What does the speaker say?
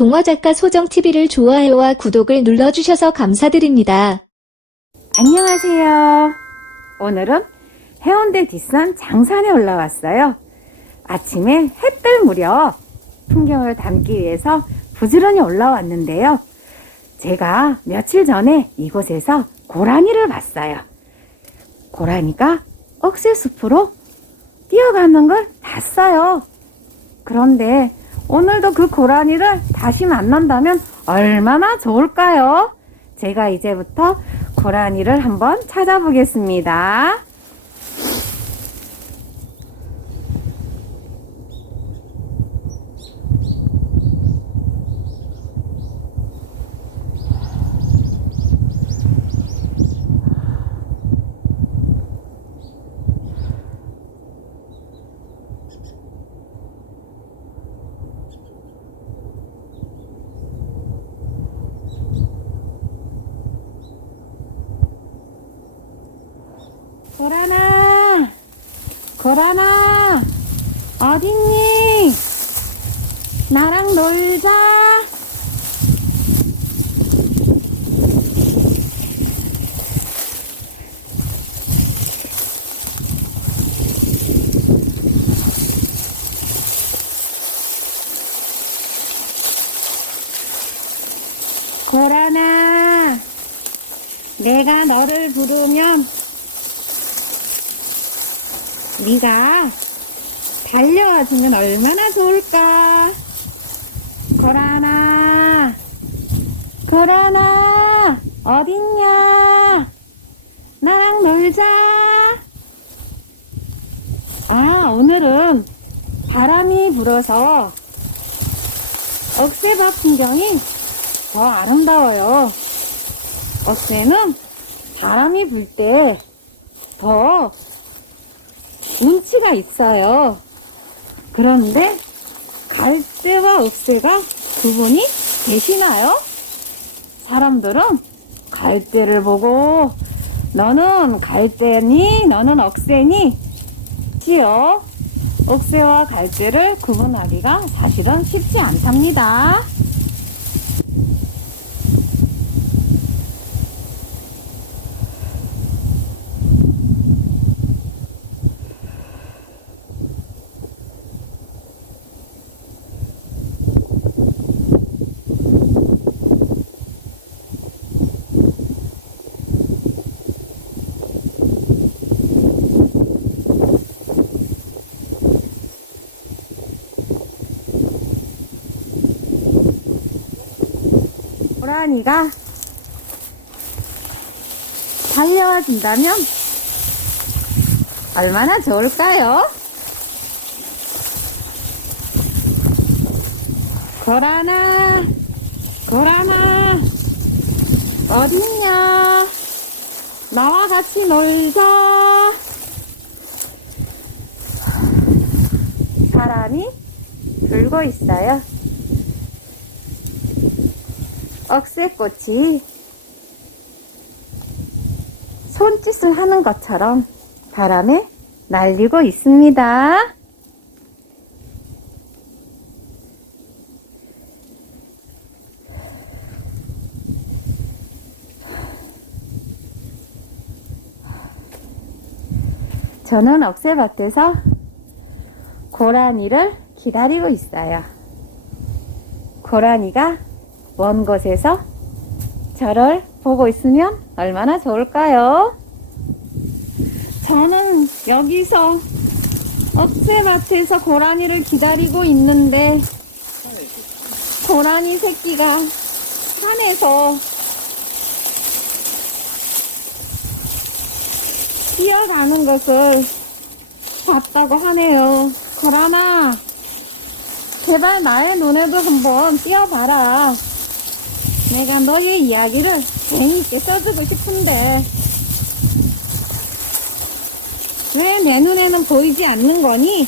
동화작가 소정TV를 좋아요와 구독을 눌러주셔서 감사드립니다. 안녕하세요. 오늘은 해운대 뒷산 장산에 올라왔어요. 아침에 해뜰 무렵 풍경을 담기 위해서 부지런히 올라왔는데요. 제가 며칠 전에 이곳에서 고라니를 봤어요. 고라니가 억새숲으로 뛰어가는 걸 봤어요. 그런데 오늘도 그 고라니를 다시 만난다면 얼마나 좋을까요? 제가 이제부터 고라니를 한번 찾아보겠습니다. 고라나, 고라나, 어딨니? 나랑 놀자. 고라나, 내가 너를 부르면 네가 달려와 주면 얼마나 좋을까? 고라나, 고라나, 어딨냐? 나랑 놀자. 아, 오늘은 바람이 불어서 억새밭 풍경이 더 아름다워요. 억새는 바람이 불 때 더 운치가 있어요. 그런데 갈대와 억새가 구분이 되시나요? 사람들은 갈대를 보고 너는 갈대니 너는 억새니 지요. 억새와 갈대를 구분하기가 사실은 쉽지 않답니다. 호랑이가 달려와 준다면 얼마나 좋을까요? 고라나, 고라나, 어딨냐? 나와 같이 놀자. 바람이 불고 있어요. 억새꽃이 손짓을 하는 것처럼 바람에 날리고 있습니다. 저는 억새밭에서 고라니를 기다리고 있어요. 고라니가 먼 곳에서 저를 보고 있으면 얼마나 좋을까요? 저는 여기서 억새밭에서 고라니를 기다리고 있는데 고라니 새끼가 산에서 뛰어가는 것을 봤다고 하네요. 고라나, 제발 나의 눈에도 한번 띄어봐라. 내가 너의 이야기를 재미있게 써주고 싶은데 왜 내 눈에는 보이지 않는 거니?